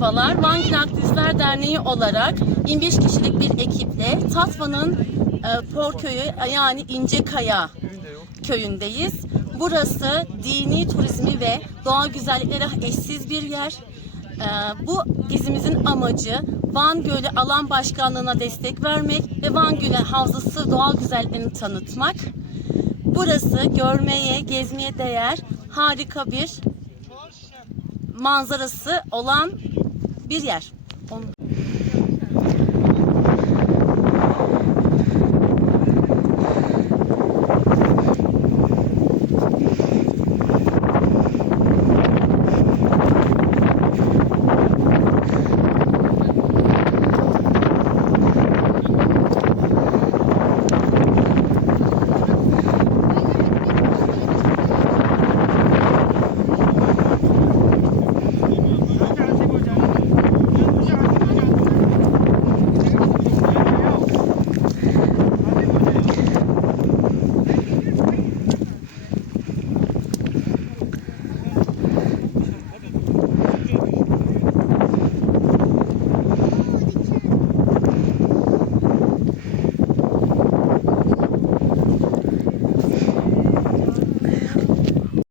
Merhabalar, Van Gül Aktivistler Derneği olarak 25 kişilik bir ekiple Tatvan'ın Porköy'ü yani İncekaya köyündeyiz. Burası dini turizmi ve doğal güzelliklere eşsiz bir yer. Bu gezimizin amacı Van Gölü Alan Başkanlığı'na destek vermek ve Van Gölü Havzası doğal güzelliklerini tanıtmak. Burası görmeye, gezmeye değer harika bir manzarası olan bir yer.